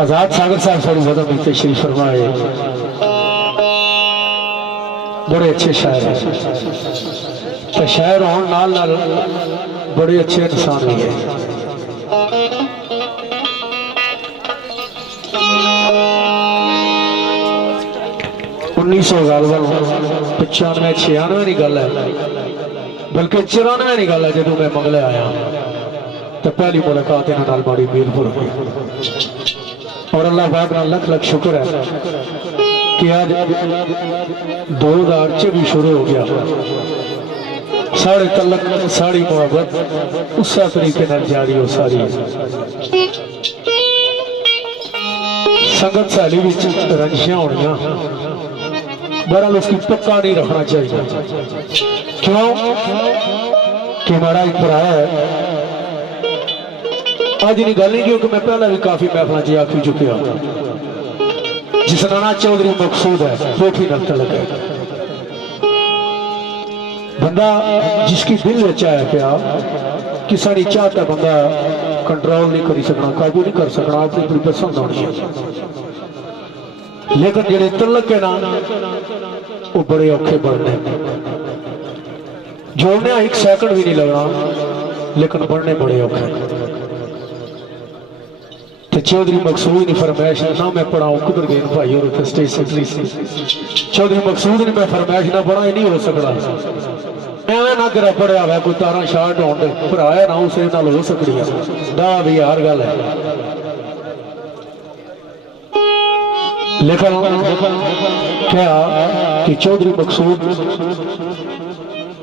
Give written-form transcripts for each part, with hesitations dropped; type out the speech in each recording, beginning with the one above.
आजाद सागर साहब साड़ी वजह में तशरीफ फरमाए, बड़े अच्छे शायर हैं। तो शायर होने नाल नाल बड़े अच्छे इंसान भी है। 1995-96 की गल है, बल्कि 94 की गल है, जो मैं मंगले आया तो पहली मुलाकात इन्होंने माड़ी मीरपुर हुई। और अल्लाह पाक का लख लख शुक्र है कि आज 2024 शुरू हो गया। साढ़े तलक साड़ी मोहब्बत उस तरीके जारी हो सारी संगत सैली रंजिशां होनियां, बहरहाल उसकी पक्का नहीं रखना चाहिए। क्यों कि हमारा एक भरा है, आज नहीं गल नहीं, क्योंकि मैं पहला भी काफी महफिल आखी चुकिया, जिसका नाम चौधरी मकसूद है, कोठी नल तलक है। बंदा जिसकी दिल बच्चा है प्या, किसी की चाहता बंदा कंट्रोल नहीं कर सकना, काबू नहीं कर सकना, अपनी अपनी पसंद होनी है। लेकिन जेडे तलक है ना, वो बड़े औखे बनने, जोड़ने एक सैकंड भी नहीं लगना, लेकिन बनने बड़े औखे। चौधरी मकसूद ने फरमाइश ना मैं पढ़ाऊं, किधर गए भाई और स्टेज से प्लीज। चौधरी मकसूद ने मैं फरमाइश ना पढ़ा, ही नहीं हो सकता। एवं ना करा पढ़िया वै कोई तारा शार्ट होने भराया ना, उस हो सकती है दा भी हर गल है। लेकिन क्या कि चौधरी मकसूद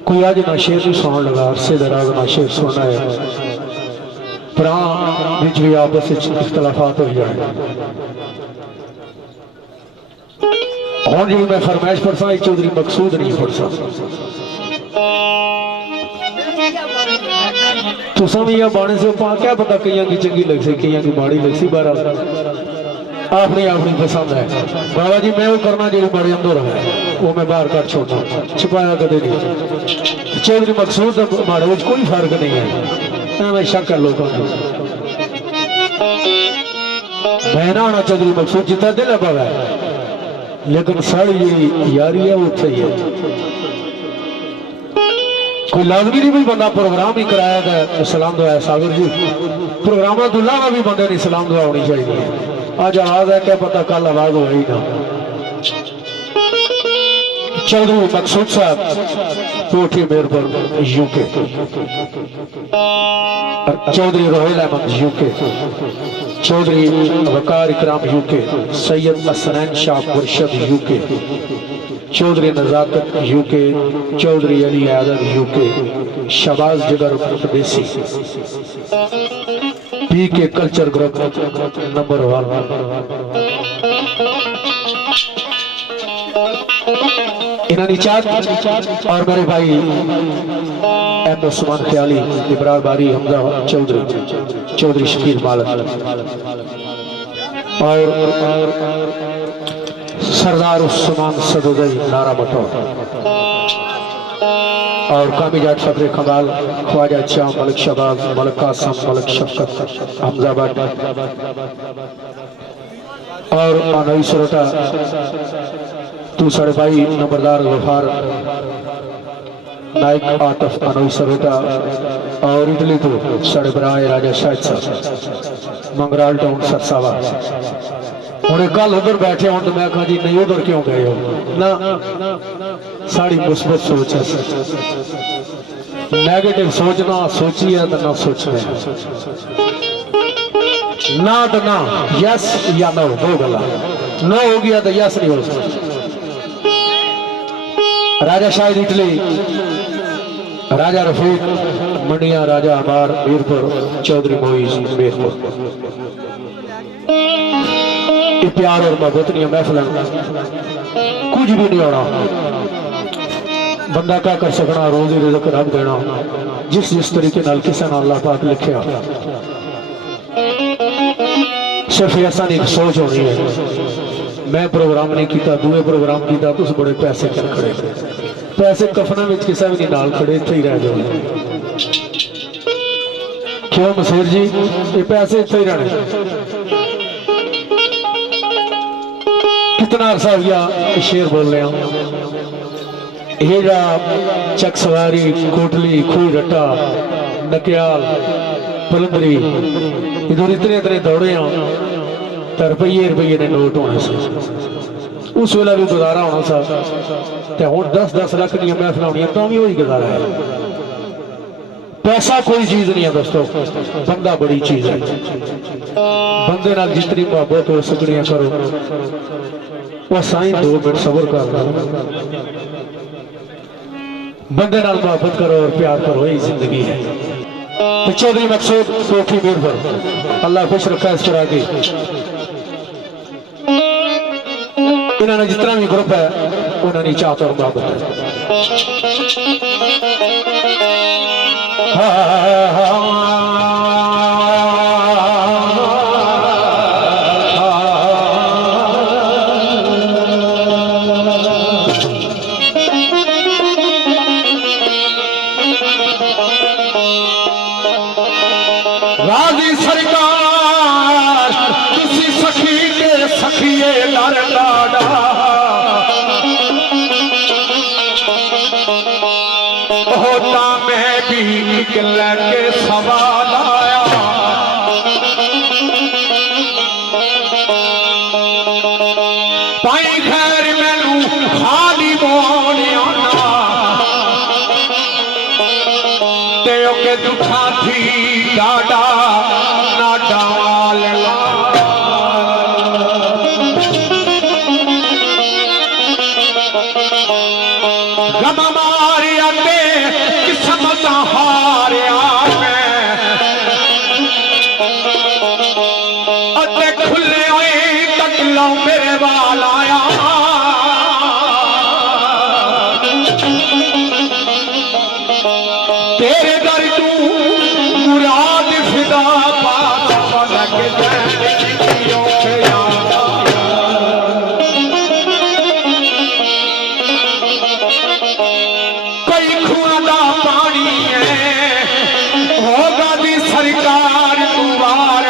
कोई आज ना शेर नहीं सुन लगा, अरसे दराज ना शेर सुनना है, भी आपस इख्तलाफात हो जाए। हूँ जी मैं फरमाइश पढ़सा, चौधरी मकसूद नहीं पढ़सा। तुसा भी यह बाणे से पा क्या पता, कई की चंगी लग सी, कई की माड़ी लग सी, बारा अपनी अपनी पसंद है। बाबा जी मैं वो करना जो बड़े अंदर है, वो मैं बाहर कर छोड़ना, छिपाया कदे नहीं। चौधरी मकसूद माड़े में कोई फर्क नहीं है, मैं शक है लोगों को। मैं ना होना चौधरी मकसूद जितना दिल है पता है, लेकिन साड़ी जी यारी है वो ही है। कोई लाजमी नहीं भी बंदा प्रोग्राम ही कराया था सलाम दुआ सागर जी, प्रोग्राम तो लावा भी बंदे नहीं सलाम दुआ होनी चाहिए। आज आवाज है क्या पता कल आवाज हो ही ना। चौधरी मकसूद साहब Kothi Mirpur UK, Chaudhary Rohail Ahmed UK, Chaudhary Waqar Ikram UK, Syed Hasnain Shah Murshad UK, Chaudhary Nazakat UK, Chaudhary Ali Adam UK, Shahbaz Jigar Pardesi, P के कल्चर ग्रुप नंबर 1, और मेरे भाई एम उस्मान ख्याली, इब्रार बारी, हमजा चौधरी, चौधरी शकील मालक, और सरदार उस्मान सदुदई नारा बटो, और कामी जाट फकरे कमाल, ख्वाजा शाह, मलिक शबाज, मलिक कासम, मलिक शफकत, हमजा भट्ट, और अनई सरोटा तू साढ़े भाई नंबरदार गफार नाइक आतफ अनई सरोटा, और इटली तो साढ़े बराए राजा शाहिद साहब मंगराल टाउन सरसावा। हूँ कल उधर बैठे हो तो मैं कहा जी नहीं उधर क्यों गए हो ना, साड़ी मुस्बत सोच है, नेगेटिव सोचना सोची है तो ना सोचना ना, तो ना यस या नो, दो गला ना हो गया तो यस नहीं हो सकता। राजा शाहिद इटली, राजा रफीक मंडिया, राजा अमार मीरपुर, चौधरी मोईज मीरपुर। प्यार और मोहब्बत नहीं महफिल कुछ भी नहीं होना, बंदा क्या कर सकना, रोजी रिज़्क रब देना, जिस जिस तरीके नाल किसी ने अल्लाह पाक लिखा। सिर्फ ऐसा नहीं सोच होनी है, मैं प्रोग्राम नहीं किया, दूए प्रोग्राम किया, तुम बड़े पैसे कर खड़े, पैसे कफना में किसी भी नहीं नाल खड़े, इत्थे ही रह जाओ। क्यों मसीर जी, ये पैसे इत्थे ही रहने, इतना अरसा हो गया शेर बोल रहे हैं। हेरा चक सवारी कोटली खूह रट्टा नकियाल पलंदरी इधर इतने इतने दौड़े तो रुपये रुपये ने नोट होने से उस वेला भी गुजारा होना सा तो हूँ 10-10 लाख दी महफिल होनी तो भी वही गुजारा है। पैसा कोई चीज नहीं है दोस्तों, बंदा बड़ी चीज है। बंदे नाल जितनी मोहब्बत हो सकनी करो वह साईं 2 मिनट सबर कर बंदे नाल मोहब्बत करो और प्यार करो, यही जिंदगी है। तो चौधरी मकसूद कोठी मीर पर अल्लाह खुश रखा इस तरह की इन्होंने जितना भी ग्रुप है उन्होंने चाहत और मोहब्बत राजी सरकार तुसी सखी के सखिए लर लाडा होता मैं भी निकल के सवाल आया पाई खैर मैनू खाली बोने आना ते के दुखा थी डाडा ना डाल गम मारिया ते किस्मत हारिया मैं खुले हुए तक लो मेरे वाल आया तेरे दर तू मुराद फिदा पास लग कोई खुआदा पानी है होगा दी सरकार तुम्हार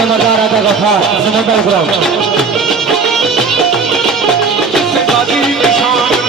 के मरदार राजा गफा समुद्र ग्राम गादी की शान